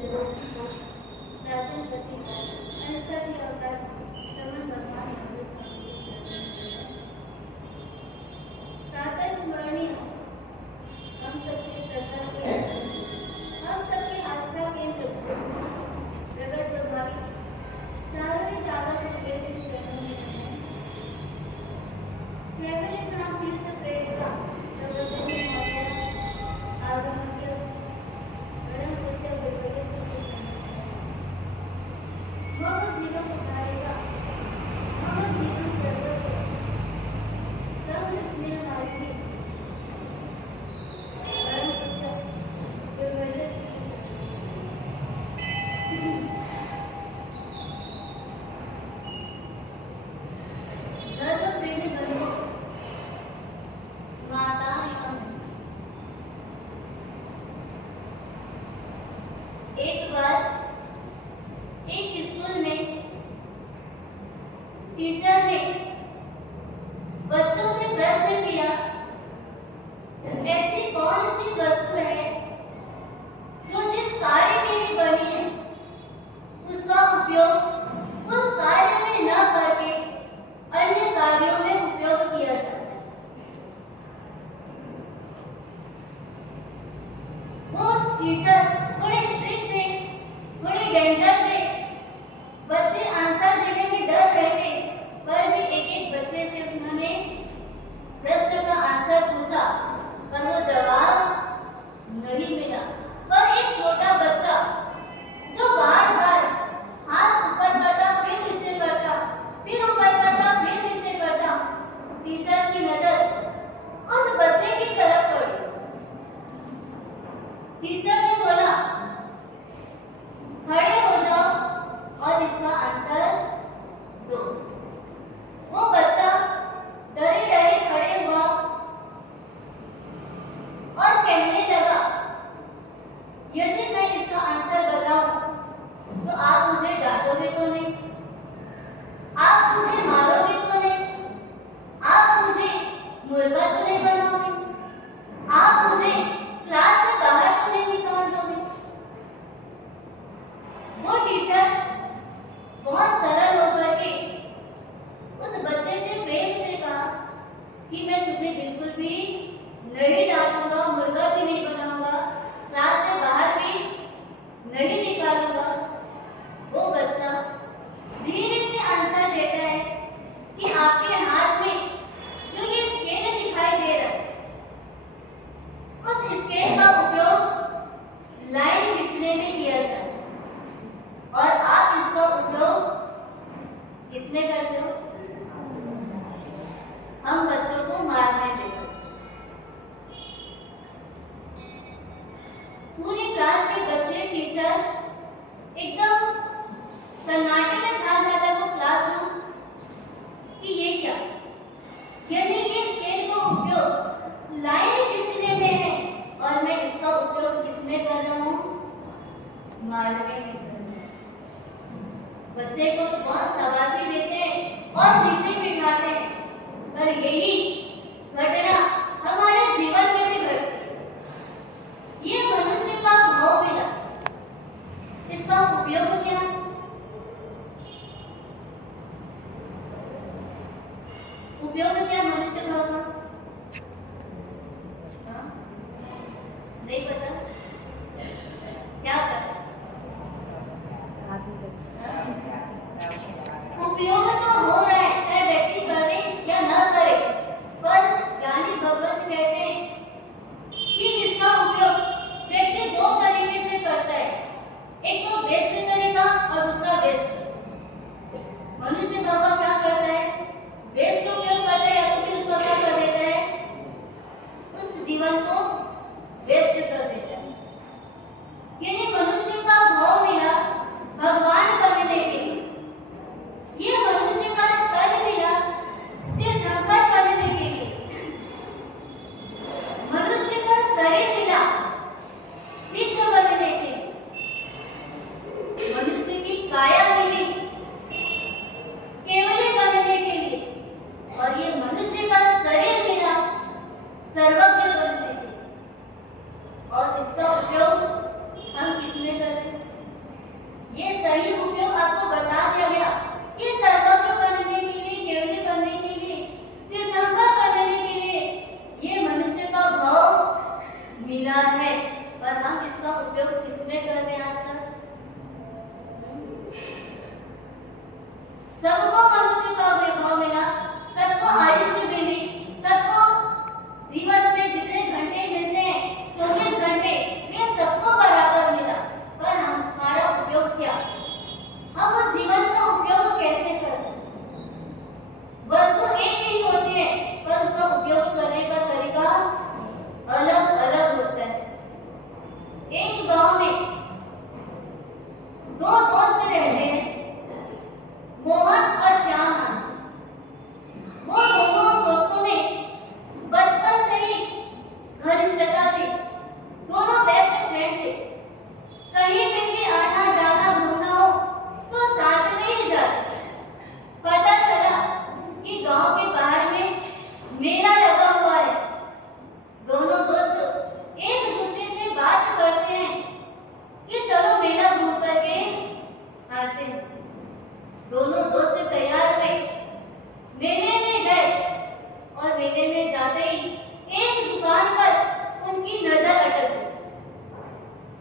जरूरतों को शासन करती है और सभी अवतार श्रवण भगवान प्रातः स्मरणीय हम सबके श्रद्धा के हम सबके आस्था केंद्र प्रगट प्रभावी सारे जागृत प्रेरित चरणों में केवल नाम तीर्थ प्रेरिका प्रवचन मौर्य आगमक्य परम सत्य विपरीत मम जीवन उठाएगा मम जीवन सर्वस्व सब स्नेह मार्गी परम सत्य विपरीत धर्म प्रेमी बंधुओं माता एवं एक बार एक स्कूल में टीचर ने बच्चों से प्रश्न किया, ऐसी कौन सी वस्तु है जो जिस कार्य के लिए बनी है उसका उपयोग उस कार्य में न करके अन्य कार्यों में उपयोग किया जाता है। वो टीचर थोड़े स्ट्रिक्ट थे, थोड़े डेंजर थे। बच्चे आंसर देने में डर रहे थे, पर भी एक बच्चे से उन्होंने प्रश्न का आंसर पूछा, पर वो जवाब नहीं मिला। पर एक छोटा बच्चा जो बार-बार हाथ ऊपर करता फिर नीचे करता, फिर ऊपर करता फिर नीचे करता, टीचर की नजर उस बच्चे की तरफ पड़ी। टीचर ने बोला, खड़े हो जाओ और इसका आंसर दो। वो बच्चा डरे डरे खड़े हुआ और कहने लगा, यदि मैं इसका आंसर बताऊं तो आप मुझे डांटोगे तो नहीं, आप मुझे मारोगे तो नहीं, आप मुझे मुर्गा तो नहीं बनाओगे, आप मुझे क्लास से बाहर तो नहीं निकाल दोगे। वो टीचर बहुत सरल होकर के उस बच्चे से प्रेम से कहा कि मैं तुझे बिल्कुल भी नहीं डांटूंगा, मुर्गा भी नहीं बनाऊंगा, क्लास से बाहर भी नहीं निकालूंगा। वो बच्चा धीरे से आंसर देता है कि आपके हाथ में जो ये स्केल दिखाई दे रहा है, उस स्केल का उपयोग लाइन खींचने में किया जाता है और आप इसका उपयोग किसमें करते हो? हम बच्चों को मारने में। पूरी क्लास के बच्चे, टीचर एकदम सन्नाटे में छा जाता है वो क्लासरूम कि ये क्या, यदि ये स्केल का उपयोग लाइन खींचने में है और मैं इसका उपयोग किसमें कर रहा हूँ? मारने में कर रहा हूँ। बच्चे को बहुत शाबाशी देते हैं और नीचे बिठाते हैं, पर यही घटना हमारे जीवन में भी घटती है। ये मनुष्य का भाव मिला, इसका उपयोग क्या? उपयोग क्या मनुष्य भाव का? नहीं पता, क्या पता? उपयोग तो हो रहा है, चाहे व्यक्ति करे या न करे,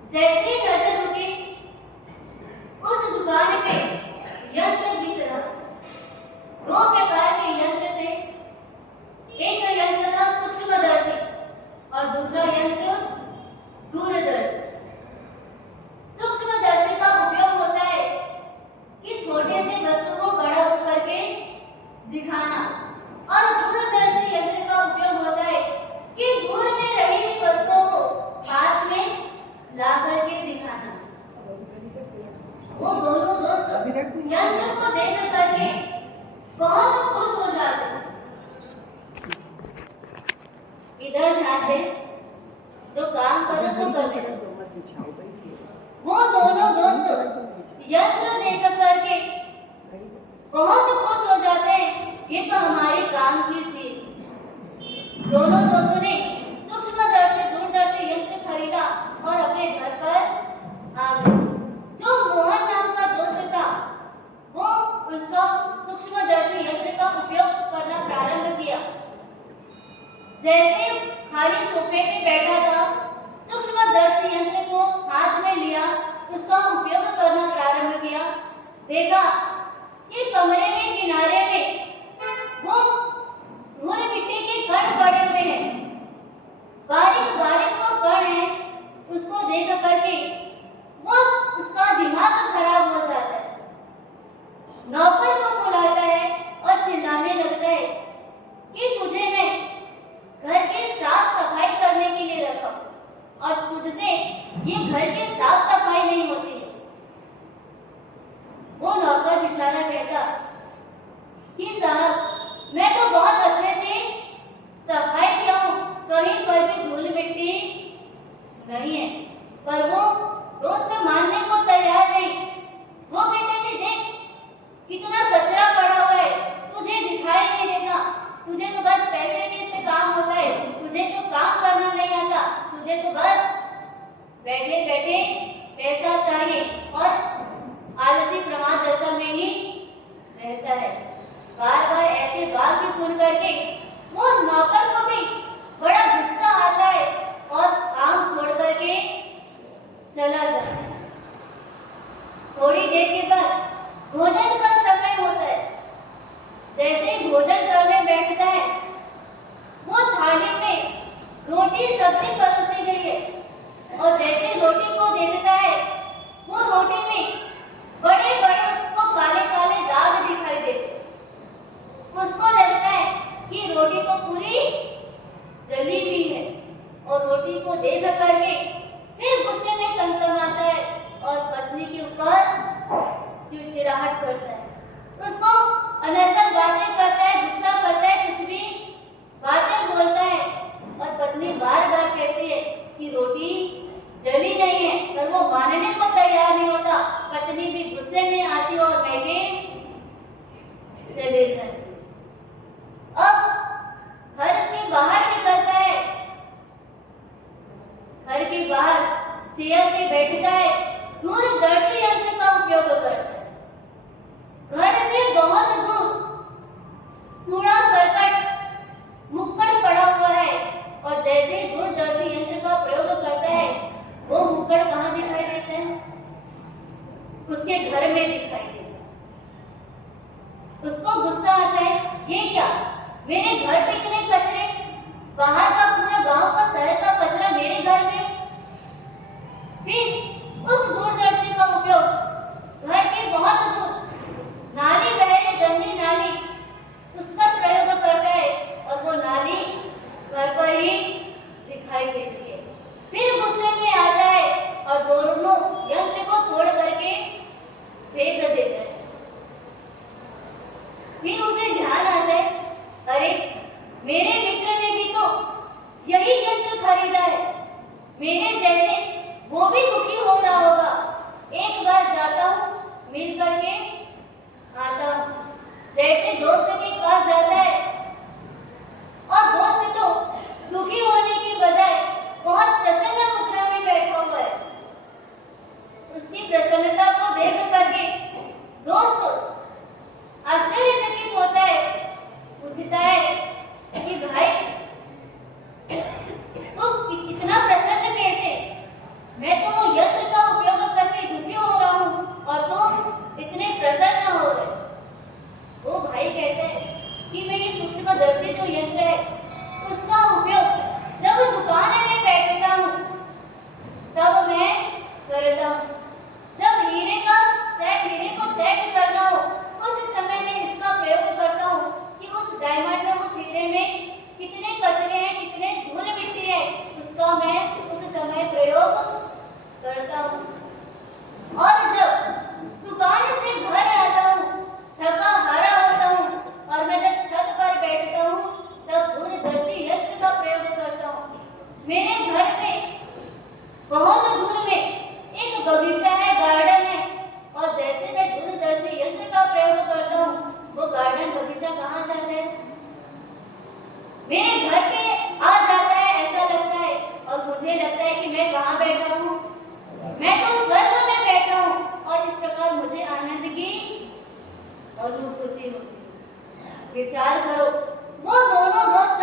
जैसे ही नजर रुकी उस दुकान पे यंत्र बिक रहा। दो प्रकार के यंत्र थे, एक यंत्र था सूक्ष्मदर्शी और दूसरा यंत्र दूरदर्शी। सूक्ष्मदर्शी का उपयोग होता है कि छोटे से वस्तु को बड़ा रूप करके दिखाना, और दूरदर्शी यंत्र का उपयोग होता है कि दूर में रही हुई वस्तुओं को पास में ला करके दिखाना। वो दोनों दोस्त यंत्र को देख करके बहुत खुश हो जाते। इधर ध्यान दे, जो काम करो तो कर ले। वो दोनों दोस्त यंत्र देख करके बहुत खुश हो जाते हैं, ये तो हमारे काम की चीज। दोनों दोस्तों ने सूक्ष्मदर्शी दूरदर्शी यंत्र खरीदा और अपने घर पर आ गए। जो मोहन नाम का दोस्त था वो उसका सूक्ष्मदर्शी यंत्र का उपयोग करना प्रारंभ किया। जैसे खाली सोफे पे बैठा था, सूक्ष्मदर्शी यंत्र को हाथ में लिया, उसका उपयोग करना प्रारंभ किया। देखा कि कमरे में किनारे में वो धूल मिट्टी के कण पड़े हुए हैं, बारीक बारीक वो कण हैं। उसको देख करके वो उसका दिमाग खराब हो जाता है। नौकर को बुलाता है और चिल्लाने लगता है कि तुझे मैं घर की साफ सफाई करने के लिए रखा और तुझसे ये घर की साफ सफाई नहीं होती है। वो नौकर बेचारा कहता कि साहब मैं तो बहुत अच्छे से सफाई किया हूँ, कहीं पर भी धूल मिट्टी नहीं है। पर वो दोस्त मानने को तैयार नहीं। वो कहते थे देख कितना कचरा पड़ा हुआ है, तुझे दिखाई नहीं देता, तुझे तो बस पैसे के से काम होता है, तुझे तो काम करना नहीं आता, तुझे तो बस बैठे बैठे पैसा चाहिए और आलसी प्रमाद दशा में ही रहता है। बार बार ऐसे बात भी सुन करके वो नौकर को भी बड़ा गुस्सा आता है और काम छोड़ करके चला जाता है। थोड़ी देर के बाद भोजन का समय होता है। जैसे ही भोजन करने बैठता है, वो थाली में रोटी सब्जी परोसी गई है और जैसे रोटी को देखता है, वो रोटी में बड़े बड़े उसको काले काले दाग दिखाई देते। उसको लगता है कि रोटी तो पूरी जली हुई है और रोटी को देख करके फिर गुस्से में तमतमाता है और पत्नी के ऊपर चिड़चिड़ाहट करता है। उसको अनर्गल बातें करता है, गुस्सा करता है, कुछ भी बातें बोलता है और पत्नी बार बार कहती है कि रोटी जली नहीं है, पर वो मानने को तैयार नहीं होता। पत्नी भी गुस्से में आती और महके चले जाती। अब घर के बाहर निकलता है, घर के बाहर चेयर पे बैठता है, दूरदर्शी यंत्र का उपयोग करता है। घर से बहुत दूर कूड़ा करकट मुक्कड़ पड़ा हुआ है और जैसे दूरदर्शी यंत्र का प्रयोग करता है, वो मुक्कड़ कहाँ दिखाई देता है? उसके घर में दिखाई देता है। उसको गुस्सा आता है, ये क्या, मेरे घर पे इतने कचरे, बाहर का पूरा गांव का शहर का कचरा मेरे घर में। फिर उस दूरदर्शी का उपयोग घर के बहुत दूर नाली बह रही गंदी नाली, उसका प्रयोग करता है और वो नाली घर पर ही दिखाई देती है। फिर गुस्से में आता है और दोनों यंत्र को तोड़ करके फेंक देता है। फिर उसे ध्यान आता है, अरे मेरे मित्र ने भी तो यही यंत्र खरीदा है, मेरे जैसे वो भी दुखी हो रहा होगा। एक बार जाता हूँ, मिल करके आता हूँ। जैसे दोस्त के पास जाता है और दोस्त तो दुखी होने की बजाय बहुत प्रसन्न मुद्रा में बैठा हुआ है। उसकी प्रसन्नता को देख करके दोस्त आश्चर्यचकित होता है, पूछता है कि भाई तू इतना प्रसन्न कैसे? मैं तो वो कि मैं ये सूक्ष्मदर्शी जो यंत्र है उसका उपयोग जब दुकान में बैठता हूँ तब मैं करता हूँ। जब हीरे को चेक करना हो उस समय में इसका प्रयोग करता हूँ कि उस डायमंड में, उस हीरे में कितने कचरे हैं, कितने धूल मिट्टी है, उसका मैं उस समय प्रयोग करता हूँ। और जब दुकान से घर आता हूँ, थका हारा होता हूँ और मैं जब छत पर बैठता हूँ तब दूरदर्शी यंत्र का प्रयोग करता हूँ। मेरे घर से बहुत दूर में एक बगीचा है, गार्डन है, और जैसे मैं दूरदर्शी यंत्र का प्रयोग करता हूँ वो गार्डन बगीचा कहाँ जाता है? मेरे घर पे आ जाता है, ऐसा लगता है। और मुझे लगता है कि मैं कहाँ बैठा हूँ, मैं तो स्वर्ग में बैठा हूँ। और इस प्रकार मुझे आनंद की अनुभूति होती है। विचार करो, वो दोनों दोस्त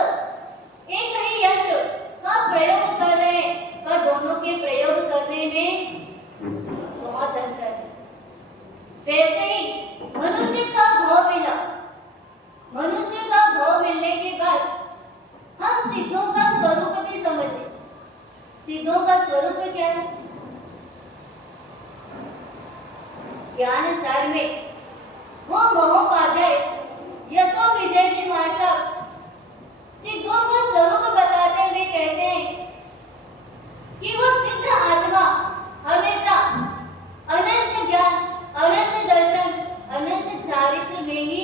एक ही यंत्र का प्रयोग कर रहे हैं, पर दोनों के प्रयोग करने में बहुत अंतर है। वैसे ही मनुष्य का भाव मिला, मनुष्य का भाव मिलने के बाद हम सिद्धों का स्वरूप भी समझे। सिद्धों का स्वरूप क्या है? ज्ञान सार में वो महोपाध्याय यशो विजय जी महाराज सिद्धों का स्वरूप बताते हुए कहते हैं कि वो सिद्ध आत्मा हमेशा अनंत ज्ञान, अनंत दर्शन, अनंत चारित्र में ही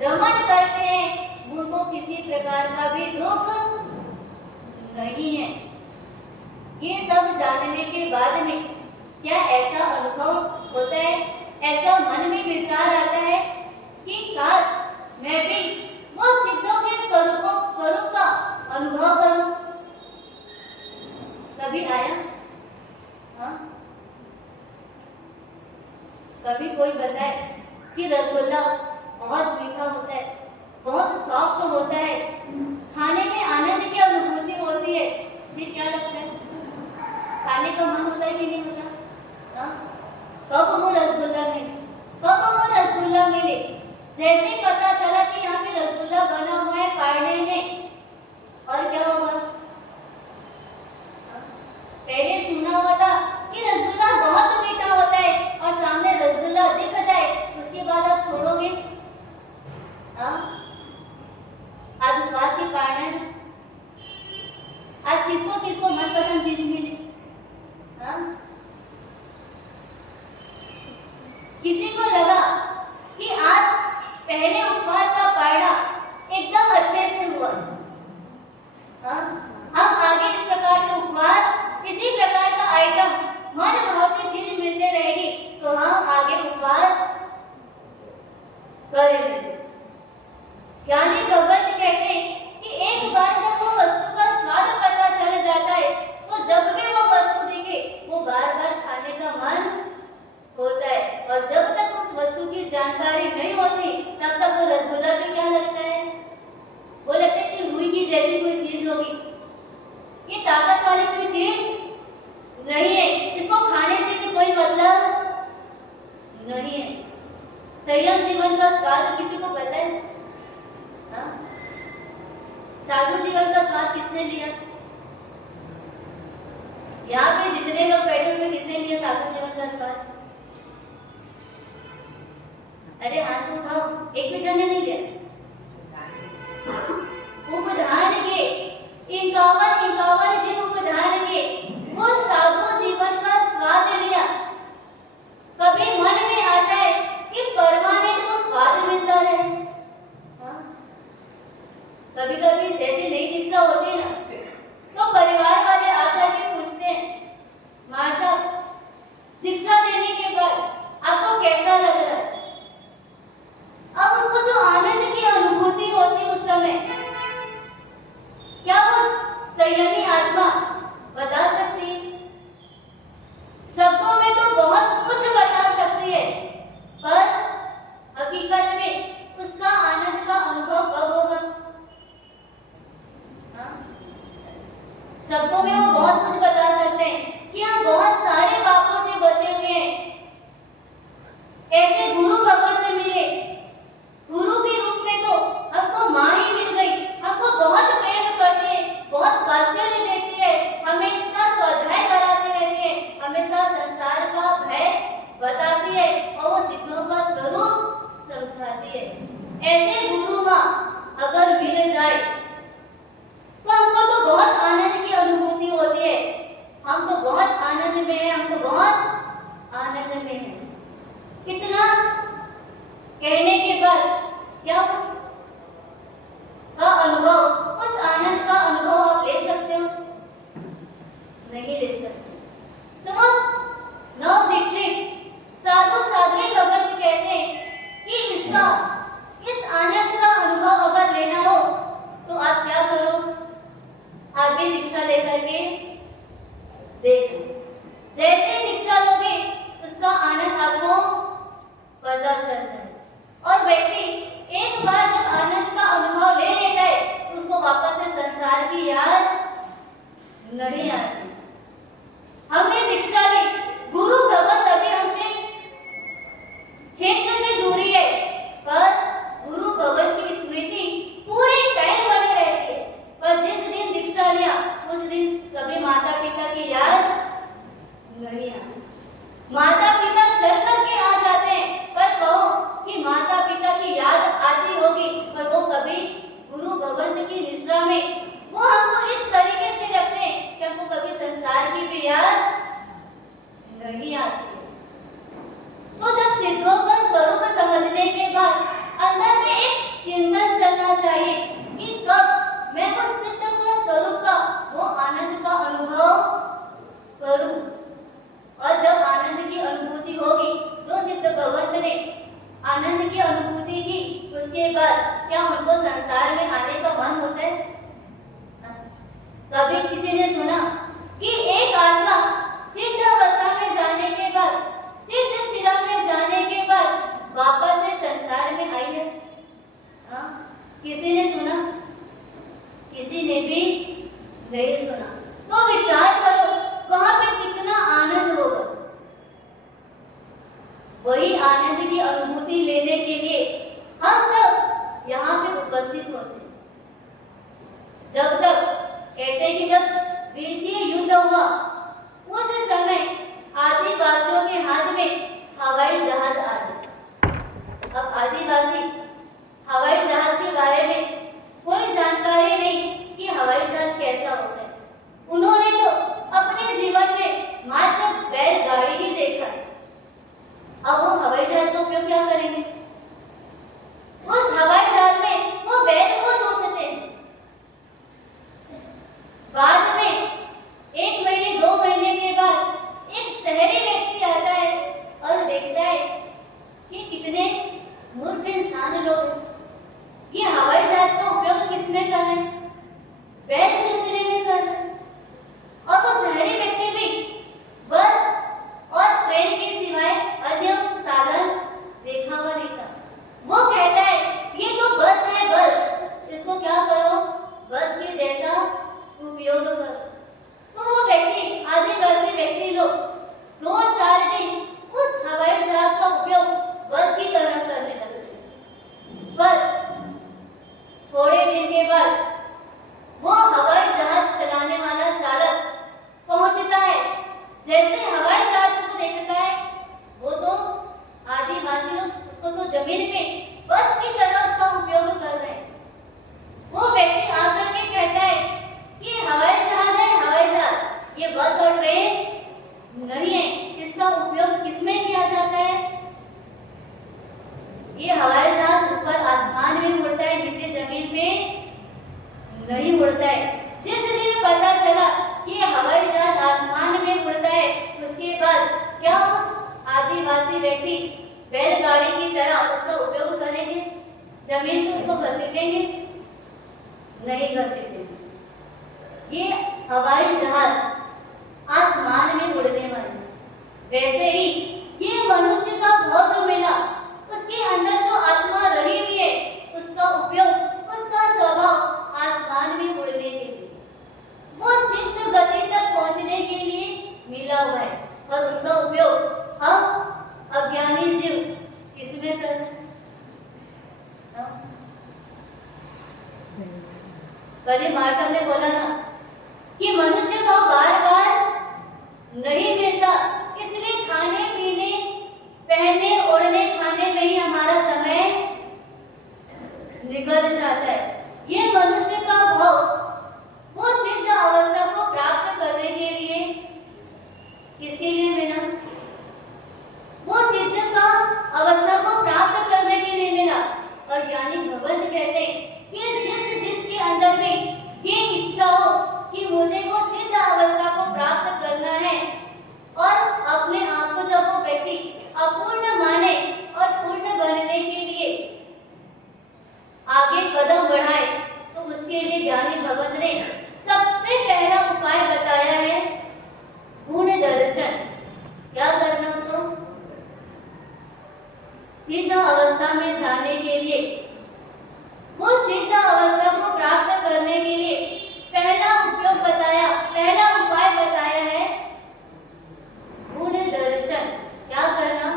रमण करते हैं। उनको किसी प्रकार का भी दुख नहीं है। ये सब जानने के बाद में क्या ऐसा अनुभव होता है, ऐसा मन में विचार आता है कि काश मैं भी वो सिद्धों के स्वरूप का अनुभव करूं? कभी आया? हाँ? कभी कोई बताए कि रसगुल्ला बहुत मीठा होता है, बहुत सॉफ्ट होता है, खाने में आनंद की अनुभूति होती है, फिर क्या लगता है? खाने का मन होता है कि नहीं होता? हाँ? कब वो रसगुल्ला मिले, कब वो रसगुल्ला मिले? जैसे ही पता चला कि यहाँ पे रसगुल्ला बना हुआ है पारने में, और क्या होगा? पहले सुना हुआ था कि रसगुल्ला बहुत मीठा होता है, और सामने रसगुल्ला दिख जाए उसके बाद आप छोड़ोगे? आज उपवास के पारण, आज किसको किसको मनपसंद चीज मिली? किसी को लगा कि आज पहले उपवास का पारणा एकदम अच्छे से हुआ, हम आगे इस प्रकार से उपवास, किसी प्रकार का आइटम, मन भाव की चीज मिलते रहेगी तो हम आगे उपवास करेंगे। ज्ञानी भगवत कहते हैं कि एक बार जब वो वस्तु का स्वाद पता चल जाता है तो जब भी वो वस्तु दिखे वो बार बार खाने का मन होता है, और जब तक उस वस्तु की जानकारी नहीं होती तब तक वो रसगुल्ला भी क्या लगता है? वो लगता है कि रुई की जैसी कोई चीज होगी, ये ताकत वाली कोई चीज नहीं है, इसको खाने से भी कोई मतलब नहीं है। संयम जीवन का स्वाद किसी को पता है? साधु जीवन का स्वाद किसने लिया? यहाँ पे जितने लोग बैठे उसमें किसने लिया साधु जीवन का स्वाद? अरे हाथ उठाओ, एक भी जने नहीं लिया। उपधान के 51 दिन उपधान के वो साधु जीवन का स्वाद लिया। कभी मन में आता है कि परमानेंट वो स्वाद मिलता रहे। कभी कभी जैसी नई दीक्षा होती है ना, तो परिवार वाले आकर के पूछते हैं, माँ साहब दीक्षा लेने के बाद आपको कैसा लग रहा है? अब उसको जो आनंद की अनुभूति होती है उस समय, क्या वो संयमी आत्मा बता सकती है? शब्दों में तो बहुत कुछ बता सकती है, पर हकीकत में उसका आनंद का अनुभव कब होगा? शब्दों में वो बहुत कुछ बता सकते हैं कि हम बहुत सारे पापों से बचे हुए बताती है और वो सिद्धों का स्वरूप समझाती है। ऐसे गुरु माँ अगर मिल जाए तो हमको तो बहुत आनंद की अनुभूति होती है। हम तो बहुत आनंद में हैं, हम तो बहुत आनंद में हैं। कितना कहने के बाद क्या उस का अनुभव, उस आनंद का अनुभव आप ले सकते हो? नहीं ले सकते। तो नव दीक्षित साधु साध्वी भगत कहते हैं कि इस आनंद का अनुभव अगर लेना हो तो आप क्या करो? आप भी दीक्षा लेकर के देखो। जैसे दीक्षा लोगे उसका आनंद आपको पता चल जाए। और व्यक्ति एक बार जब आनंद का अनुभव ले लेता है तो उसको वापस से संसार की याद नहीं आती। हमने दीक्षा ली, गुरु भगत अभी हमसे क्षेत्र से दूरी है, पर गुरु भगत की स्मृति पूरे टाइम बनी रहती है। पर जिस दिन दीक्षा लिया उस दिन कभी माता पिता की याद नहीं आती। माता पिता चल करके आ जाते हैं, पर कहो कि माता पिता की याद आती होगी, पर वो कभी गुरु भगवंत की निष्ठा में वो हमको इस तरीके से रखते हैं कि हमको कभी संसार की भी याद नहीं आती। तो जब सिद्धों का स्वरूप समझने के बाद अंदर में एक चिंतन चलना चाहिए कि कब मैं उस सिद्ध का स्वरूप का वो आनंद का अनुभव करूं। और जब आनंद की अनुभूति होगी, जो सिद्ध भगवंत ने आनंद की अनुभूति की, उसके बाद क्या उनको संसार में आने का मन होता है? कभी किसी ने सुना कि एक आत्मा सिद्ध अवस्था में जाने के बाद, सिद्ध शिला में जाने के बाद वापस से संसार में आई है? किसी ने सुना? किसी ने भी नहीं सुना। तो विचार करो वहां पे कितना आनंद होगा। वही आनंद की अनुभूति लेने के लिए हम सब यहाँ पे उपस्थित होते हैं। जब तक कहते हैं कि जब द्वितीय युद्ध हुआ उस समय आदिवासियों के हाथ में हवाई जहाज आ गए। अब आदिवासी हवाई जहाज के बारे में कोई जानकारी नहीं कि हवाई जहाज कैसा होता है। उन्होंने तो अपने जीवन में मात्र बैलगाड़ी ही देखा है। अब वो हवाई जहाज का उपयोग क्या करेंगे? उस हवाई जहाज में वो बैल को जोतते हैं। बाद में 1 महीने 2 महीने के बाद एक शहरी व्यक्ति आता है और देखता है कि कितने मूर्ख इंसान लोग हैं। ये हवाई जहाज का उपयोग किसमें कर रहे हैं? बैल जोतने में कर रहे हैं। और वो शहरी व्यक्ति भी बस और ट्रेन के सिवाय अन्य साधन देखा हुआ नहीं था। वो कहता है ये तो बस है, बस इसको क्या करो, बस के जैसा उपयोग करो। तो वो व्यक्ति, आदिवासी व्यक्ति लोग 2-4 दिन उस हवाई जहाज का उपयोग बस की तरह करने लगते। पर थोड़े दिन के बाद वो हवाई जहाज चलाने वाला चालक पहुंचता है। जैसे हवाई जहाज को देखता है, वो तो आदिवासी लोग उसको तो जमीन पे बस की तरह उसका उपयोग कर रहे हैं। वो व्यक्ति आकर के कहता है कि हवाई जहाज है, हवाई जहाज, ये बस और ट्रेन नहीं है। इसका उपयोग किसमें किया जाता है? ये हवाई जहाज ऊपर आसमान में उड़ता है, नीचे जमीन पे नहीं उड़ता है। जिस दिन पता चला कि हवाई जहाज आसमान में उड़ता है, उसके बाद क्या उस आदिवासी व्यक्ति बैलगाड़ी की तरह उसका उपयोग करेंगे? जमीन को उसको घसीटेंगे? नहीं घसीटेंगे। ये हवाई जहाज आसमान में उड़ने वाले। वैसे ही ये मनुष्य का भाव जो मिला, उसके अंदर जो आत्मा रही हुई है, उसका उपयोग, उसका स्वभाव आसमान में उड़ने के लिए, वो सिद्ध गति तक पहुंचने के लिए मिला हुआ है। और उसका उपयोग हम अज्ञानी जीव किसमें कर रहे हैं? कल मार साहब ने बोला था कि मनुष्य को बार बार नहीं मिलता, इसलिए खाने पीने सिद्ध अवस्था में जाने के लिए, वो सिद्ध अवस्था को प्राप्त करने के लिए पहला उपाय बताया है गुण दर्शन। क्या करना?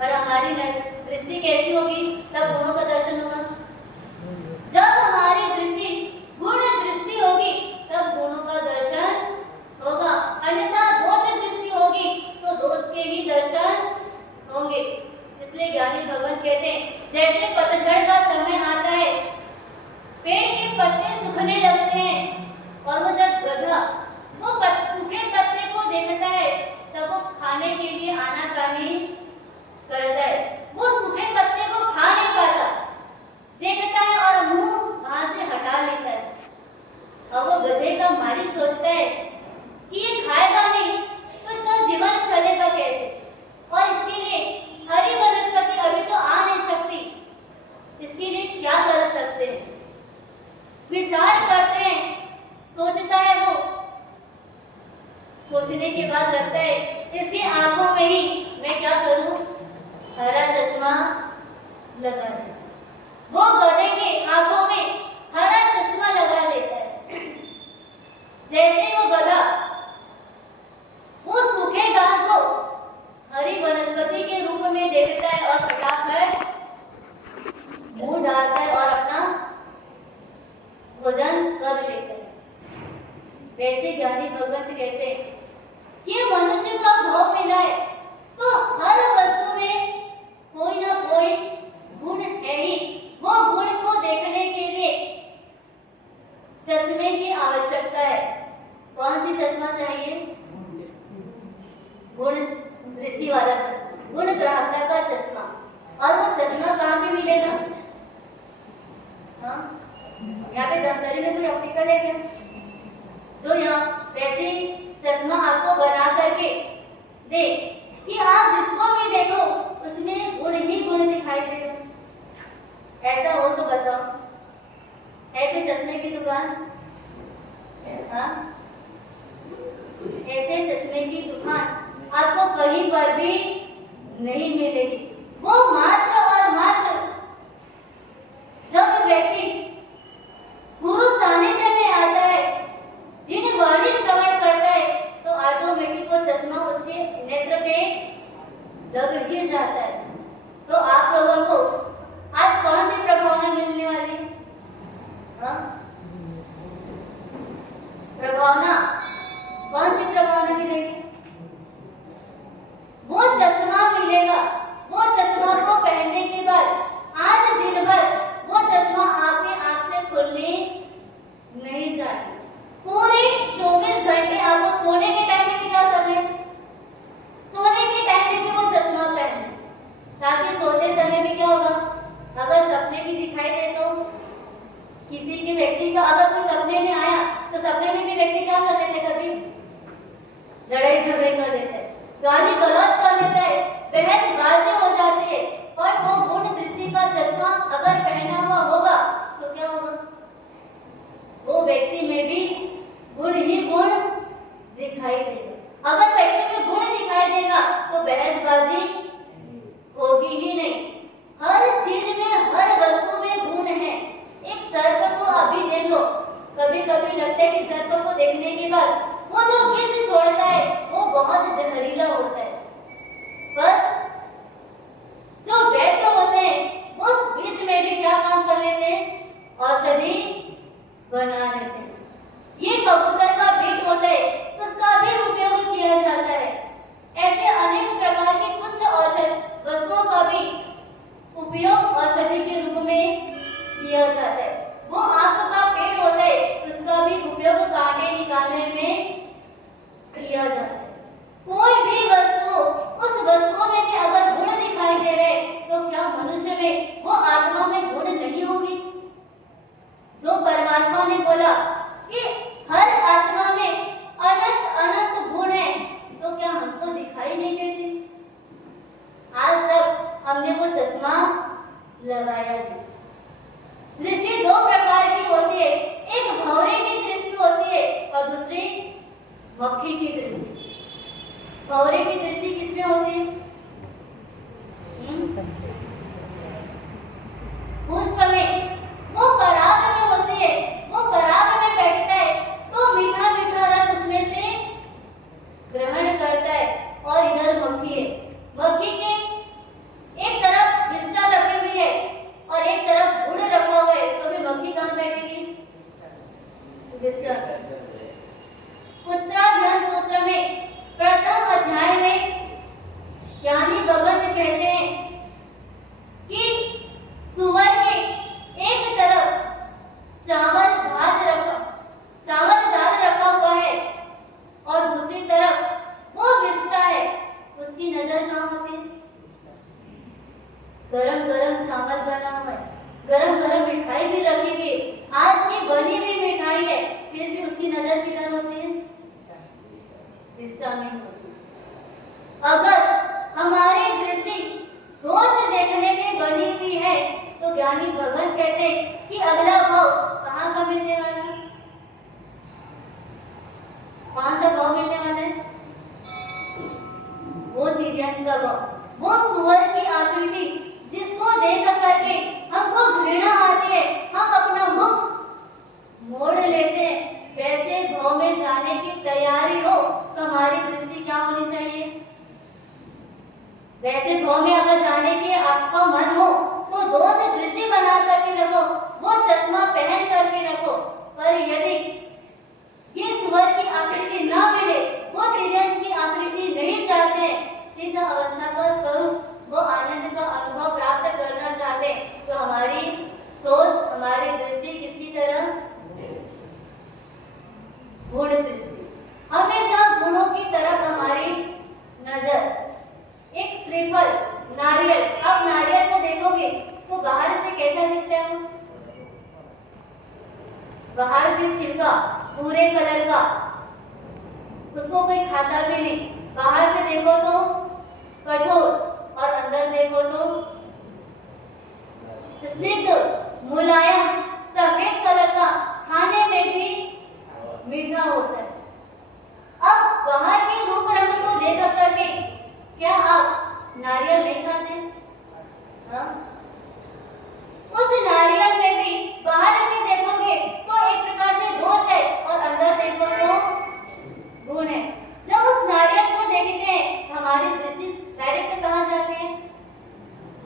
और हमारी दृष्टि कैसी होगी? तब गुणों का दर्शन होगा। जब हमारी दृष्टि गुण दृष्टि होगी तब गुणों का दर्शन होगा, अन्यथा दोष दृष्टि होगी तो दोष के ही दर्शन होंगे। इसलिए ज्ञानी भगवान कहते हैं, जैसे पतझड़ का समय आता है, पेड़ के पत्ते सूखने लगते हैं और वो जब गधा वो सूखे पत्ते को देखता है तब वो खाने के लिए आनाकानी करता है। वो सूखे पत्ते को खा नहीं पाता, देखता है और मुंह वहां से हटा लेता है। अब वो गधे का मालिक सोचता है कि ये खाएगा नहीं तो इसका जीवन चलेगा कैसे, और इसके लिए हरी वनस्पति अभी तो आ नहीं सकती, इसके लिए क्या कर सकते हैं? विचार करते हैं, सोचता है वो, सोचने के बाद लगता है इसकी आंखों में ही मैं क्या करूं, हरा चश्मा लगा दे। वो गधे के आंखों में हरा चश्मा लगा लेता है। जैसे वो गधा वो सूखे घास को हरी वनस्पति के रूप में देखता है और फटाफट मुंह डालता है और अपना भोजन कर लेता है। वैसे ज्ञानी भगवंत कहते हैं कि मनुष्य का भाव मिला है तो हर वस्तु में कोई ना कोई गुण है ही। वो गुण को देखने के लिए चश्मे की आवश्यकता है। कौन सी चश्मा चाहिए? गुण दृष्टि वाला चश्मा, गुण ग्राहकता का चश्मा। और वो चश्मा कहाँ पे मिलेगा? हाँ, यहाँ पे दफ्तरी में कोई ऑप्टिकल है क्या जो यहाँ वैसे चश्मा आपको बना करके दे कि आप जिसको भी देखो उसमें गुण ही गुण दिखाई देगा? ऐसा हो तो बताओ, है कोई चश्मे की दुकान? हाँ, ऐसे चश्मे की दुकान आपको कहीं पर भी नहीं मिलेगी। वो मात्र और मात्र जब व्यक्ति गुरु सानिध्य में आता है, जिन वाणी श्रवण करता है, तो ऑटोमेटिक वो चश्मा उसके नेत्र पे लग ही जाता है। तो आप लोगों को आज कौन सी प्रभावना मिलने वाली? प्रभावना कौन सी प्रभावना मिलेगी? वो चश्मा मिलेगा। वो चश्मा को पहनने के बाद आज दिन भर वो चश्मा आपकी आंख से खुलने नहीं जाती। पूरे 24 घंटे आपको सोने के टाइम में भी क्या करना है? सोने के टाइम में भी वो चश्मा पहनना, ताकि सोते समय भी क्या होगा, अगर सपने भी दिखाई दे तो किसी के व्यक्ति का अगर कोई सपने में आया तो सपने में भी व्यक्ति क्या कर लेते, कभी लड़ाई झगड़े कर लेते हैं, गाली गलौज कर लेता है, बहसबाजी हो जाती है। और वो गुण दृष्टि का चश्मा अगर पहना हुआ होगा तो क्या होगा? वो व्यक्ति में भी गुण ही गुण दिखाई देगा। अगर व्यक्ति में गुण दिखाई देगा तो बहसबाजी होगी ही नहीं। हर चीज में, हर वस्तु में गुण है। एक सर्प को अभी देख लो, कभी कभी लगता है कि सर्प को देखने के बाद वो जो विष छोड़ता है वो बहुत जहरीला होता है, पर जो वैद्य होते हैं वो उस विष में भी क्या काम कर लेते हैं? औषधि बना लेते हैं। ये कबूतर का बीट होता है, उसका भी उपयोग किया जाता है। ऐसे अनेक प्रकार की कुछ औषध वस्तुओं का भी उपयोग औषधि के रूप में किया जाता है। वो आंख का पेड़ होता है, उसका भी उपयोग कांटे निकालने में किया जाता है। कोई भी वस्तु, उस वस्तु में भी अगर गुण दिखाई दे रहे तो क्या मनुष्य में, वो आत्मा में गुण नहीं होगी? जो परमात्मा ने बोला कि हर आत्मा में अनंत अनंत गुण है, तो क्या हमको दिखाई नहीं देते? आज तक हमने वो चश्मा लगाया है। दृष्टि दो प्रकार की होती है, एक भौरे की दृष्टि होती है और दूसरी मक्खी की दृष्टि। भौरे की दृष्टि किसमें होती है? गरम गरम चावल बना हुआ है, गरम गरम मिठाई भी रखी हुई, आज की बनी हुई मिठाई है, फिर भी उसकी नजर किधर होती है? डिस्टर्ब नहीं होती। अगर हमारी दृष्टि रोज देखने में बनी हुई है तो ज्ञानी भगवान कहते हैं कि अगला भाव कहाँ का मिलने वाला है? कौन सा भाव मिलने वाला है? वो तिर्यंच का भाव, वो सुअर की आकृति जिसको देख करके हमको घृणा आती है, हम अपना मुख मोड़ लेते हैं, वैसे भाव में जाने की तैयारी हो तो हमारी दृष्टि क्या होनी चाहिए? वैसे भाव में अगर जाने की आपका मन हो तो दो से दृष्टि बना करके रखो, वो चश्मा पहन करके रखो। पर यदि ये सुअर की आकृति ना मिले, वो तिर्यंच की आकृति नहीं चाहते, सिद्ध अवस्था का स्वरूप, वो आनंद का अनुभव प्राप्त करना चाहते, तो हमारी सोच, हमारी दृष्टि किसकी तरह? गुण दृष्टि, हमेशा गुणों की तरफ हमारी नजर। एक श्रीफल, नारियल, आप नारियल को देखोगे तो बाहर से कैसा दिखता है? बाहर से छिलका पूरे कलर का, उसको कोई खाता भी नहीं। बाहर से देखो तो कठोर और अंदर देखो तो स्निग्ध, मुलायम, सफेद कलर का, खाने में भी मीठा होता है। अब बाहर के रूप रंग को देख करके क्या आप नारियल नहीं खाते? उस नारियल में भी बाहर से देखोगे तो एक प्रकार से दोष है और अंदर देखो तो गुण है। जब उस नारियल को देखते हैं हमारी दृष्टि डायरेक्ट कहाँ जाती है?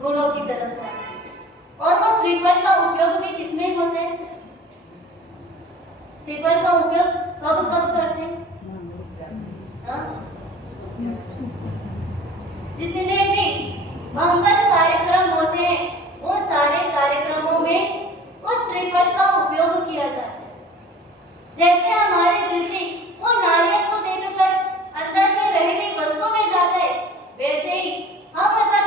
गुणों की तरफ जाती है। और वो श्रीफल का उपयोग भी किसमें होता है? श्रीफल का उपयोग कब कब करते हैं? जितने भी मंगल कार्यक्रम होते हैं वो सारे कार्यक्रमों में उस श्रीफल का उपयोग किया जाता है। जैसे हमारी दृष्टि वो नारियल को देखकर अंदर में रही हुई वस्तु में जाता है, वैसे ही हम अगर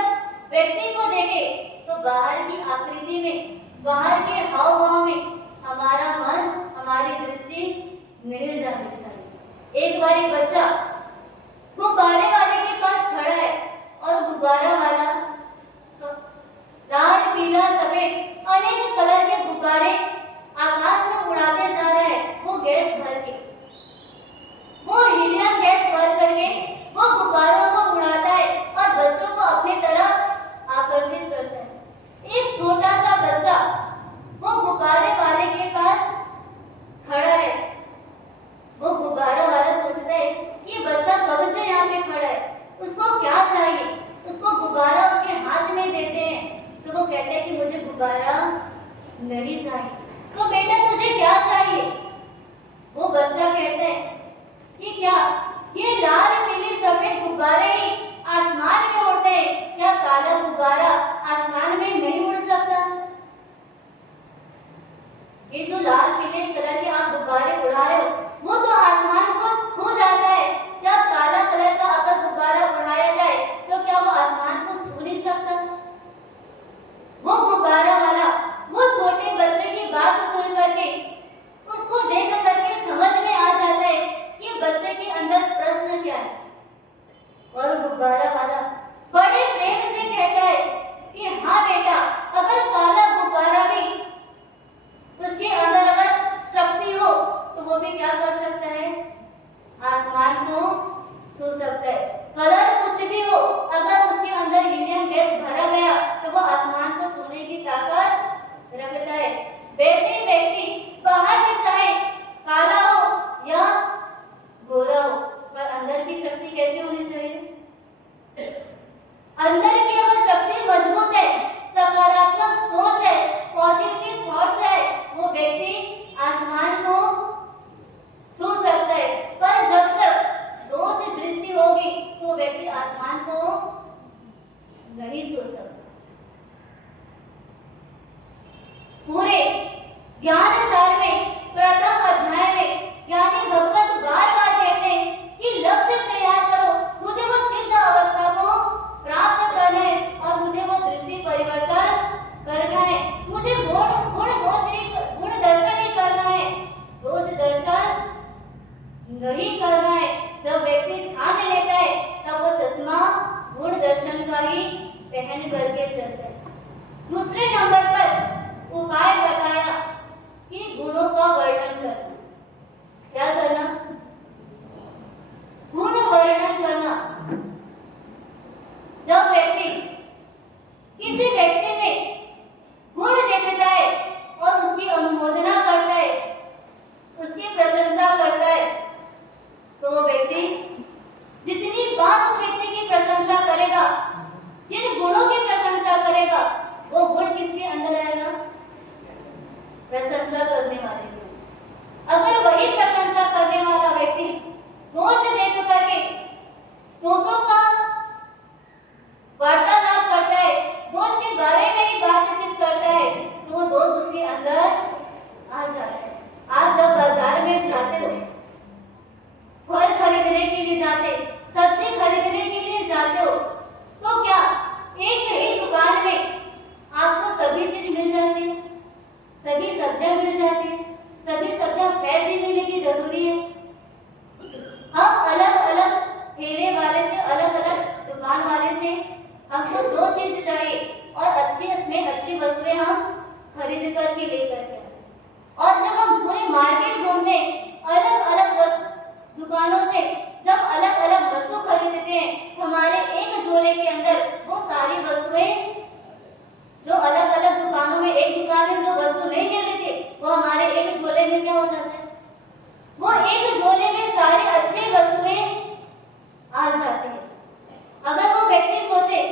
व्यक्ति को देखें तो बाहर की आकृति में, बाहर के हाव भाव में हमारा मन, हमारी दृष्टि मिल जानी चाहिए। एक बार एक बच्चा गुब्बारे वाले के पास खड़ा है और गुब्बारा वाला तो लाल, पीला, सफेद अनेक कलर के गुब्बारे आकाश में उड़ाते जा रहे हैं। वो गैस भर के, वो हीलियम गैस भर करके वो गुब्बारों को उड़ाता है और बच्चों को अपनी तरफ आकर्षित करता है। एक छोटा सा बच्चा वो गुब्बारे वाले के पास खड़ा है। वो गुब्बारा वाला सोचता है कि बच्चा कब से यहाँ पे खड़ा है, उसको क्या चाहिए। उसको गुब्बारा उसके हाथ में देते हैं तो वो कहते हैं कि मुझे गुब्बारा नहीं चाहिए। तो बेटा तुझे क्या चाहिए? वो बच्चा कहता है कि क्या ये लाल, पीले, सफेद गुब्बारे ही आसमान में उड़ते हैं, क्या काला गुब्बारा आसमान में नहीं उड़ सकता? ये जो लाल पीले कलर के आप गुब्बारे उड़ा रहे हो वो तो आसमान को छू जाता है, क्या काला कलर का अगर गुब्बारा उड़ाया जाए तो क्या वो आसमान को छू नहीं सकता? वो गुब्बारा वाला वो छोटे बच्चे की बात सुन करके उसको देख करके समझ में आ जाता है कि बच्चे के अंदर प्रश्न क्या है। और गुब्बारा वाला बड़े प्रेम से कहता है कि हाँ बेटा, अगर काला गुब्बारा भी उसके अंदर अगर शक्ति हो तो वो भी क्या कर सकता है? आसमान को छू सकता है। कलर कुछ भी हो, अगर उसके अंदर हीलियम गैस भरा गया तो वो आसमान को छूने की ताकत रखता है। वैसे ही व्यक्ति बाहर से चाहे काला हो या गोरा हो, पर अंदर की शक्ति कैसी होनी चाहिए? अंदर की वो शक्ति मजबूत है, सकारात्मक सोच है, पॉजिटिव थॉट्स है, वो व्यक्ति आसमान को छू सकता है। पर जब तक दो से दृष्टि होगी तो व्यक्ति आसमान को नहीं छू सकता। पूरे ज्ञान सार में प्रथम अध्याय में ज्ञानी भगवत बार बार कहते हैं कि लक्ष्य तैयार करो, मुझे वो सिद्ध अवस्था को प्राप्त करना है और मुझे वो दृष्टि परिवर्तन करके चलते हैं। दूसरे नंबर पर उपाय बताया कि गुणों का वर्णन करना। क्या करना? गुण वर्णन करना। जब व्यक्ति किसी व्यक्ति में गुण देखता है और उसकी अनुमोदना करता है, उसकी प्रशंसा करता है, तो वो व्यक्ति जितनी बार उस व्यक्ति की प्रशंसा करेगा, जिन गुणों की प्रशंसा करेगा, वो गुण किसके अंदर आएगा? प्रशंसा करने वाले के। अगर वही प्रशंसा करने वाला व्यक्ति दोष देख करके दोषों का वार्तालाप करता है, दोष के बारे में ही बातचीत करता है, तो वो दोष उसके अंदर आ जाता है। आप जब बाजार में जाते हो, फल खरीदने के लिए जाते, सब्जी खरीदने के लिए जाते हो, तो क्या एक ही दुकान में आपको सभी चीज मिल जाती है? सभी सब्जियां मिल जाती है? सभी सब्जियां फ्रेश ही मिलने की जरूरी है? हम अलग अलग ठेले वाले से, अलग अलग दुकान वाले से हमको जो चीज चाहिए और अच्छी वस्तुएं हम खरीद करके लेकर के, और जब हम पूरे मार्केट घूमते अलग अलग दुकानों से जब अलग अलग वस्तु खरीदते हैं, हमारे एक झोले के अंदर वो सारी वस्तुएं जो अलग अलग दुकानों में, एक दुकान में जो वस्तु नहीं मिल रही थी, वो हमारे एक झोले में क्या हो जाता है? वो एक झोले में सारी अच्छी वस्तुएं आ जाती है। अगर वो व्यक्ति सोचे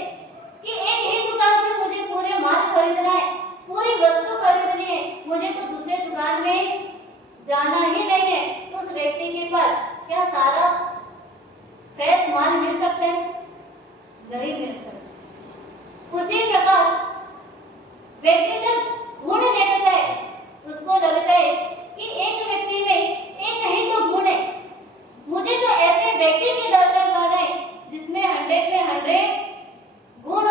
कि एक ही दुकान से मुझे पूरे माल खरीदना है, पूरी वस्तु खरीदनी है, मुझे तो दूसरे दुकान में जाना ही नहीं है, तो उस व्यक्ति के पास क्या सारा फ्रेश माल मिल सकता है? नहीं मिल सकता। उसी प्रकार व्यक्ति जब गुण देखता है, उसको लगता है कि एक व्यक्ति में एक ही तो गुण है, मुझे तो ऐसे व्यक्ति के दर्शन करना है जिसमें 100 में 100 गुण,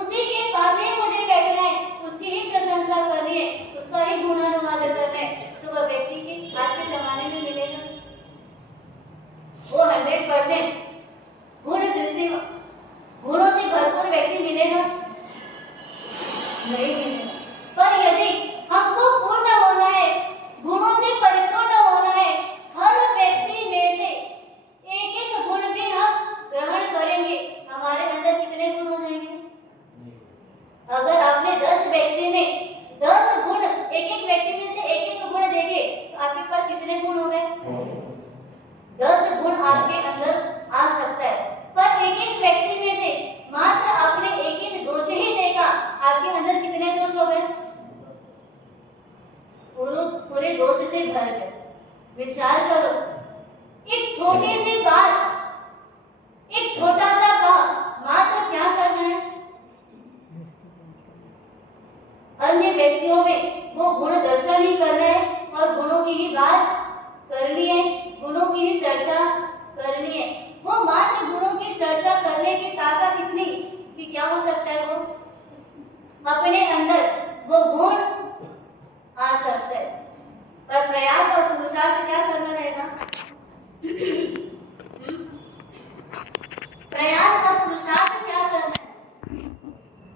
उसी के पास ही मुझे बैठना है, उसकी ही प्रशंसा करनी है, उसका ही गुणानुवाद करना है, तो वह व्यक्ति की आज के जमाने में मिलेगा? वो 100% गुण सृष्टि गुणों से भरपूर व्यक्ति मिलेगा? नहीं मिलेगा। पर यदि हमको पूर्ण होना है, गुणों से परिपूर्ण होना है, हर व्यक्ति में से एक एक गुण भी हम ग्रहण करेंगे, हमारे अंदर कितने गुण हो जाएंगे? अगर आपने 10 व्यक्ति में 10 गुण, एक एक व्यक्ति में से एक एक गुण देखे, तो आपके पास कितने गुण हो गए? 10 गुण आपके अंदर आ सकता है। पर एक एक व्यक्ति में से मात्र आपने एक एक दोष ही देखा, आपके अंदर कितने दोष हो गए? पूरे दोष से भर गए। विचार करो, एक छोटी सी बात, एक छोटा सा काम, मात्र क्या करना है? अन्य व्यक्तियों में वो गुण दर्शन ही करना है और गुणों की ही बात करनी है, गुणों की ही चर्चा करनी है। वो मात्र गुणों की चर्चा करने की ताकत इतनी कि क्या हो सकता है? वो अपने अंदर वो गुण आ सकता है, पर प्रयास और पुरुषार्थ क्या करना रहेगा? प्रयास और पुरुषार्थ क्या करना है?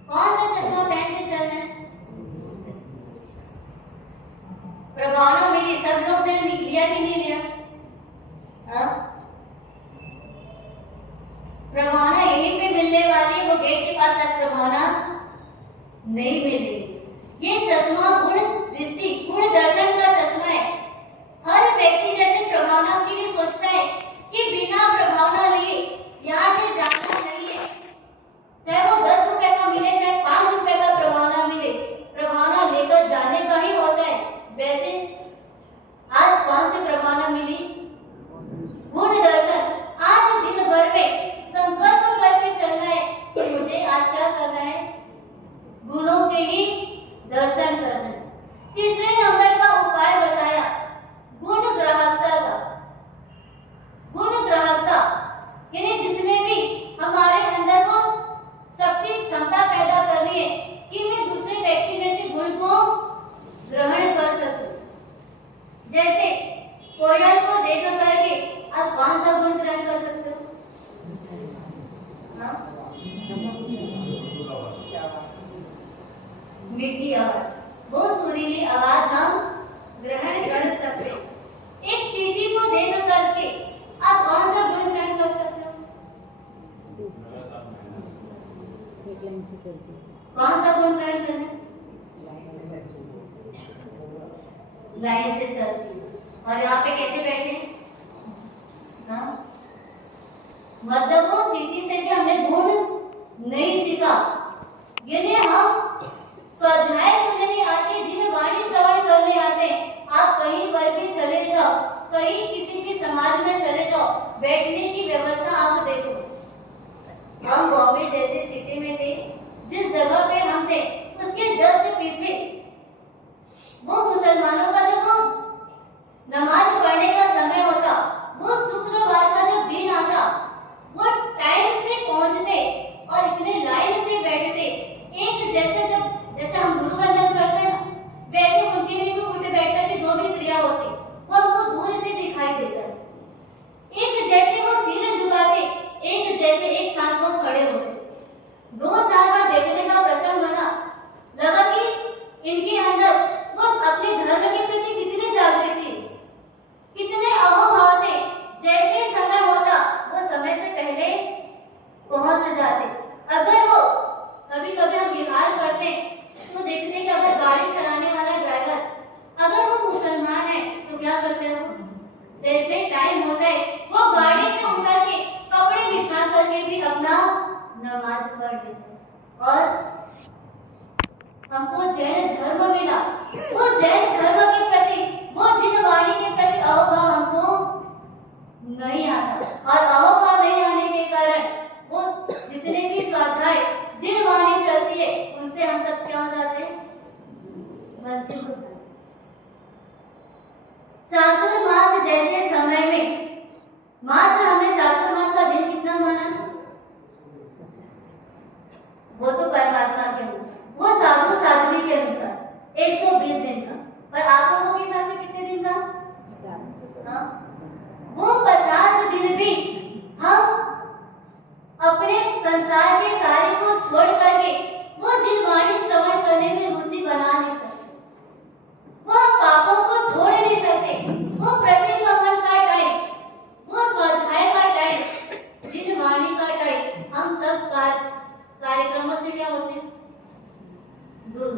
कौन सा चश्मा पहन के चलना है? प्रभावना मिली, सब लोग ने लिया कि नहीं लिया? प्रभावना यहीं पे मिलने वाली, वो गेट के पास तक प्रभावना नहीं मिलेगी। ये चश्मा गुण दृष्टि, गुण दर्शन का चश्मा है। हर व्यक्ति जैसे प्रभावना के लिए सोचता है कि बिना प्रभावना लिए यहाँ से जाना नहीं है, चाहे वो 10 रुपए का मिले, चाहे 5 रुपए का प्रभावना मिले, प्रभावना लेकर जाने का ही होता है। वैसे आज कौन सी प्रभावना मिली? गुण दर्शन। आज दिन भर में संकल्प करके चलना है कि मुझे आज क्या करना है? गुणों के ही दर्शन करना है। तीसरे नंबर का उपाय हाँ? मीठी आवाज, वो सुरीली आवाज हम ग्रहण कर सकते। एक चींटी को देख करके आप कौन सा गुण ग्रहण कर सकते हो? कौन सा गुण ग्रहण करना? लाइन से चलती। और यहाँ पे कैसे बैठे? हाँ? मतलब वो चींटी से भी हमने गुण नहीं सीखा। यदि हम स्वाध्याय सुनने आते, जिन्हें वाणी श्रवण करने आते, आप कहीं पर भी चले जाओ, कहीं किसी भी समाज में चले जाओ, बैठने की व्यवस्था आप देखो। हम बॉम्बे जैसे सिटी में थे, जिस जगह पे हम थे उसके जस्ट पीछे वो मुसलमानों का जब वो नमाज पढ़ने का समय होता, वो शुक्रवार का जब दिन आता, वो टाइम से पहुंचते और इतने लाइन से बैठते। एक जैसे हम गुरु वंदन करते ना, वैसे उनके भी उठे बैठकर की जो भी क्रिया होती वो हमको दूर से दिखाई देता। एक जैसे वो सिर झुकाते, एक जैसे एक साथ वो खड़े होते। 2-4 बार देखने का प्रसंग बना, लगा कि इनके अंदर वो अपने धर्म के प्रति कितने जागृत थे, कितने अहोभाव से जैसे समय होता वो समय से पहले पहुंच जाते। अगर वो कभी-कभी हम बिहार करते तो देखते कि अगर गाड़ी चलाने वाला ड्राइवर अगर वो मुसलमान है तो क्या करते हो? जैसे टाइम होता है वो गाड़ी से उतर के कपड़े बिछा करके भी अपना नमाज पढ़ लेते। और हमको जैन धर्म मिला, वो जैन धर्म के प्रति, वो जिन वाणी के प्रति अहोभाव हमको नहीं आता। और अहोभाव नहीं आने के कारण वो जितने भी स्वाध्याय जिन वाणी चलती है उनसे हम सब क्या हो जाते हैं? वंचित हो जाते। चातुर्मास जैसे समय में मात्र हमने चातुर्मास का दिन कितना माना? वो तो परमात्मा के अनुसार, वो साधु साध्वी के अनुसार 120 दिन का। और आप लोगों के हिसाब से कितने दिन का? 50। हाँ? वो 50 दिन भी हम अपने संसार के कार्य को छोड़ करके वो जिन वाणी श्रवण करने में रुचि बना नहीं सकते, वो पापों को छोड़ नहीं सकते। वो प्रतिक्रमण का टाइम, वो स्वाध्याय का टाइम, जिन वाणी का टाइम, हम सब कार्यक्रमों से क्या होते हैं? दूर।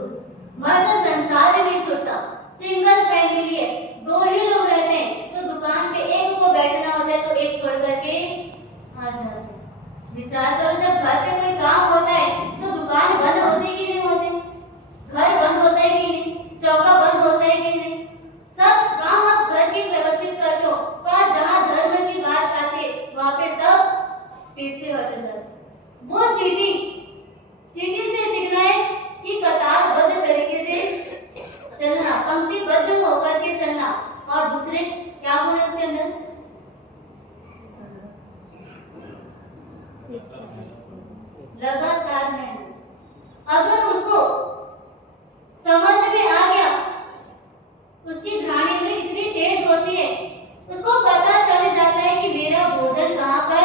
मर्द संसार नहीं छूटता, सिंगल फैमिली है, 2 ही लोग रहते हैं तो दुकान पे एक को बैठना होता है तो एक छोड़ करके आ जाते हैं। विचार करो, जब घर पे कोई काम होता है तो दुकान बंद होती कि नहीं होती? घर बंद होता है कि नहीं? चौका बंद होता है कि नहीं? सब काम आप घर के व्यवस्थित करते हो, पर जहाँ धर्म की बात आती है वहाँ पे सब पीछे हट जाते। वो चींटी से सीखना है कि कतारबद्ध तरीके से चलना, पंक्तिबद्ध होकर के चलना। और दूसरे क्या गुण है उसके अंदर? लगातार मेहनत। अगर उसको समझ में आ गया, उसकी घ्राणेंद्रिय इतनी तेज होती है, उसको पता चल जाता है कि मेरा भोजन कहाँ पर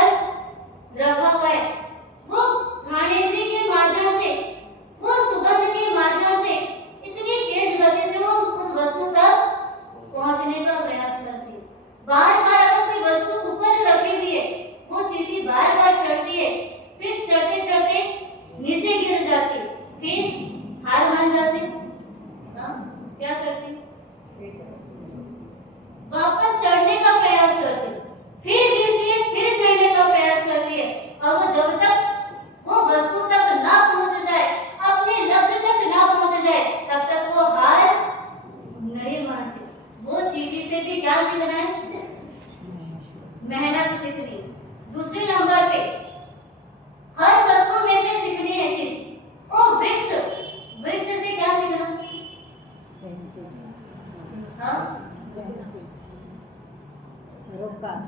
रखा हुआ है। वो घ्राणेंद्रिय के माध्यम से, वो सुगंध के माध्यम से इतनी तेज गति से वो उस वस्तु तक पहुंचने का प्रयास करती है। बार-बार अगर कोई वस्तु ऊपर रखी हुई है, वो चींटी बार-बार चढ़ती है, फिर चढ़ते-चढ़ते नीचे गिर जाती है, फिर हार मान जाती है। क्या करती? वापस चढ़ने का प्रयास करती है, फिर गिरती है, फिर चढ़ने का प्रयास करती है। और वो जब तक वो वस्तु तक ना पहुंच जाए, अपने लक्ष्य तक ना पहुंच जाए, तब तक वो हार नहीं मानती। वो चींटी से भी क्या सीखना है? मेहनत सीखनी है। दूसरे नंबर पे हर वस्तु में से सीखनी है चीज। और वृक्ष से क्या सीखना? हाँ?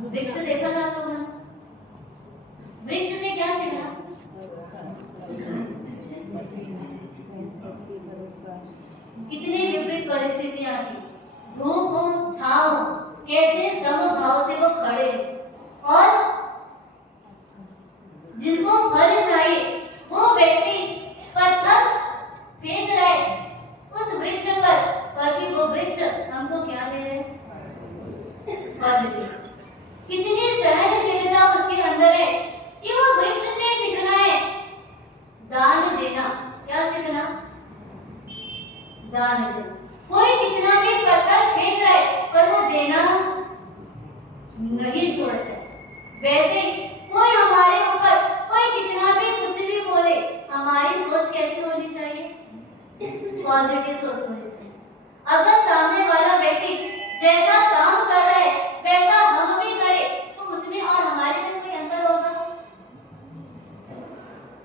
वृक्ष देखा था आप लोगों ने? वृक्ष से क्या सीखना? कितनी विपरीत परिस्थितियां थी, धूप हो छांव, कैसे समभाव से वो खड़े, और जिनको फल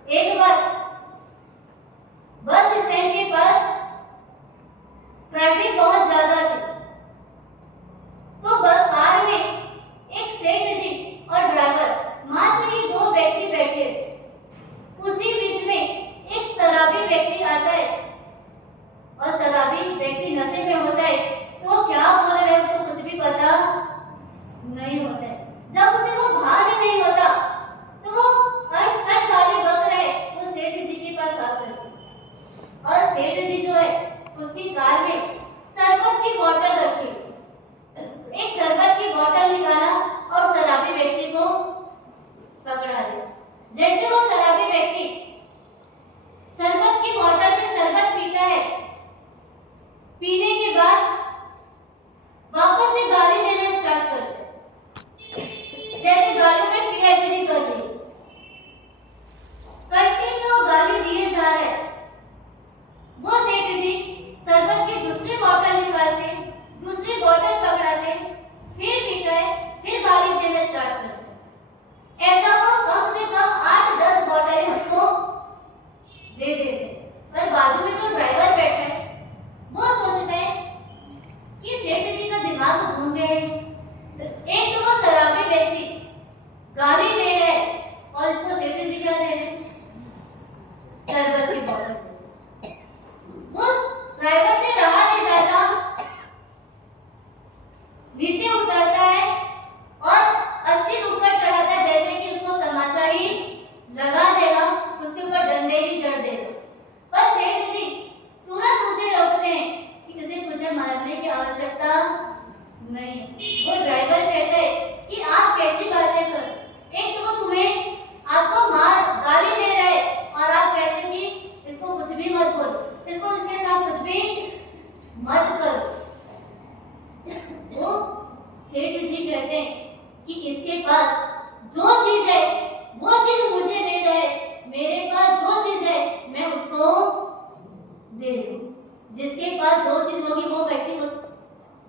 एक बार बस स्टैंड के पास ट्रैफिक बहुत ज्यादा थी, तो बस कार में एक सेठ जी और ड्राइवर मात्र ही दो व्यक्ति बैठे थे। उसी बीच में एक शराबी व्यक्ति आता है, और शराबी व्यक्ति नशे में होता है, तो वो क्या बोल रहा है उसको कुछ भी पता नहीं होता है। जब उसे वो भान ही नहीं होता, तो वो अनसट गाली बक रहे वो सेठ जी के पास आकर, और सेठ जी जो है उसकी कार में शरबत की बोतल रखी, एक शरबत की बोतल निकाला और शराबी व्यक्ति को पकड़ा दिया। जैसे वो शराबी व्यक्ति शरबत की बोतल से शरबत पीता है, पीने के बाद वापस से गाली देना स्टार्ट करता है, जैसे गालियों में पीएचडी कर दी, कंटिन्यू गाली दिए जा रहे। वो सेठ जी शरबत की दूसरी बोतल निकालते, दूसरी बोतल पकड़ाते, फिर पीता है, फिर गाली देना स्टार्ट करते। ऐसा वो कम से कम 8-10 बोतलें उसको दे देते। पर बाजू में जो ड्राइवर बैठा है वो सोचता है कि सेठ जी का दिमाग घूम गया है। एक तो वो शराबी व्यक्ति गाली दे रहा है और इसको सेठ जी क्या दे रहे हैं, शरबत की बोतल। वो ड्राइवर से रहा नहीं जाता, नीचे उतरता है और अस्थिर ऊपर चढ़ाता है, जैसे कि उसको तमाचा ही लगा देगा, उसके ऊपर डंडे ही जड़ देगा। पर सेठ जी तुरंत उसे रोकते हैं कि इसे मुझे मारने की आवश्यकता नहीं। वो ड्राइवर कहता है कि आप कैसी बातें कर, एक तो वो तुम्हें आपको मार गाली दे रहा है और आप कहते हैं कि इसको कुछ भी मत बोलो, इसको इसके साथ कुछ भी मत करो। वो सेठ जी कहते हैं कि इसके पास जो चीज है वो चीज मुझे दे रहा है, मेरे पास जो चीज है मैं उसको दे दूं। जिसके पास जो चीज होगी वो व्यक्ति को,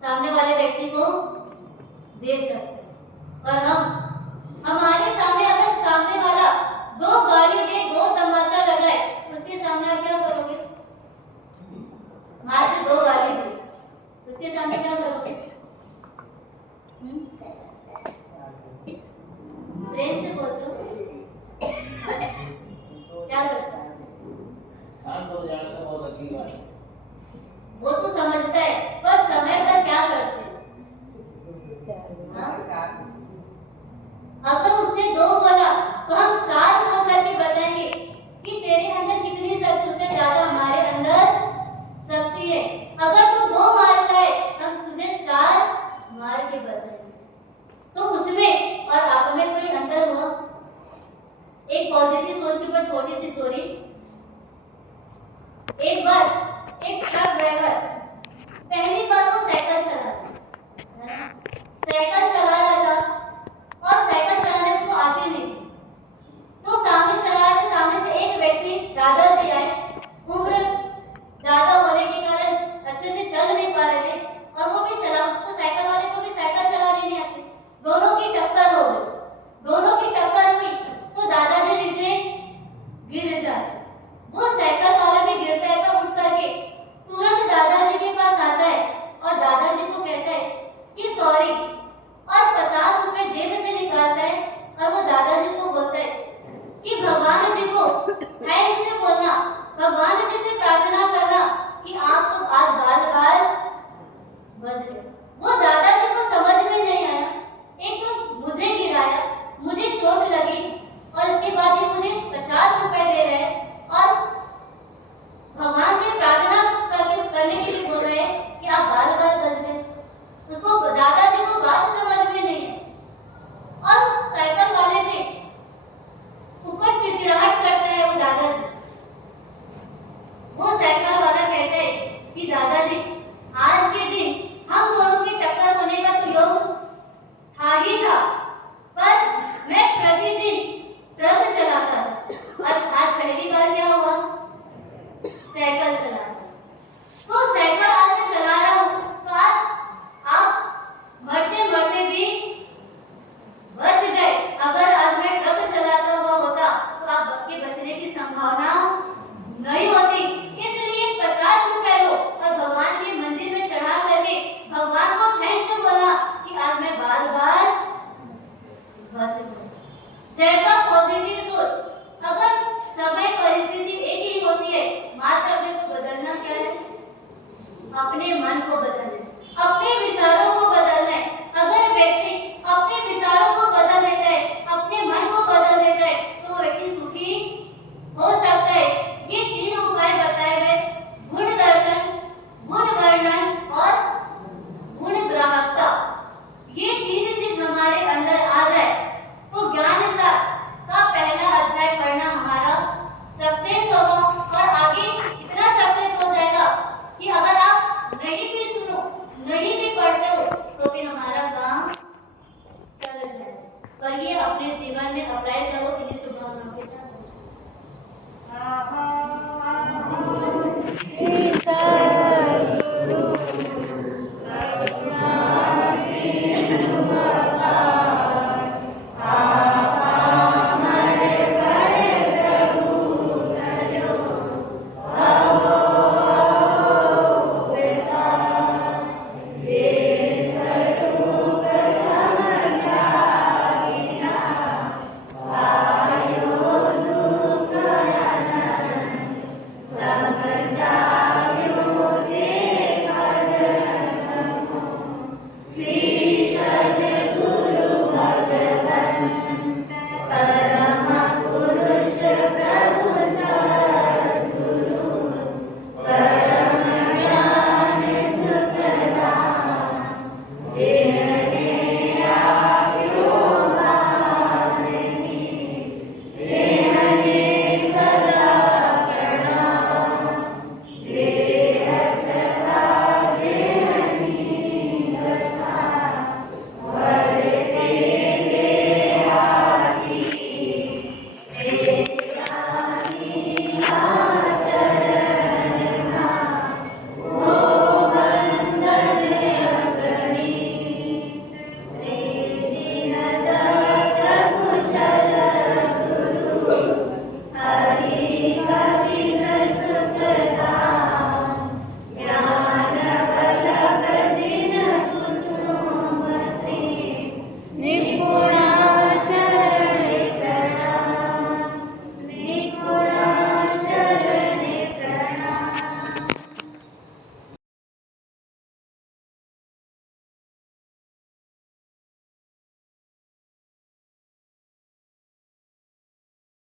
सामने वाले व्यक्ति को दे सकते हैं। और हमारे सामने अगर सामने वाला दो गाली दे, दो तमाचा लगाए, उसके सामने आप क्या करोगे? मात्र दो गाली दे, उसके सामने क्या करोगे? प्रेम से बोलते क्या करता है? शांत हो जाता, बहुत अच्छी बात है। वो तो समझता है, पर समय पर क्या करते हैं? अगर उसने दो बोला तो हम 4 बोल करके बताएंगे कि तेरे अंदर कितनी शक्ति, उससे ज्यादा हमारे अंदर शक्ति है। अगर तू 2 मारता है हम तुझे 4 मार के बताएंगे। तो उसमें और आप में कोई अंतर हुआ? एक पॉजिटिव सोच के ऊपर छोटी सी स्टोरी। एक बार एक ट्रक ड्राइवर पहली बार वो साइकिल चला रहा था और साइकिल चलाने उसको आती नहीं थी। तो सामने से एक व्यक्ति दादाजी आए, उम्र ज्यादा होने के कारण अच्छे से चल नहीं पा रहे थे, और वो भी उसको साइकिल वाले को भी साइकिल चलाने नहीं आती। दोनों की टक्कर हो गई। दोनों की टक्कर हुई तो दादाजी नीचे गिर जाते। वो साइकिल वाला भी गिरता है तो उठ करके तुरंत दादाजी के पास आता है और दादाजी को कहता है कि सॉरी, और 50 रुपए जेब से निकालता है और वो दादाजी को बोलता है कि भगवान जी को थैंक से बोलना, भगवान जी से प्रार्थना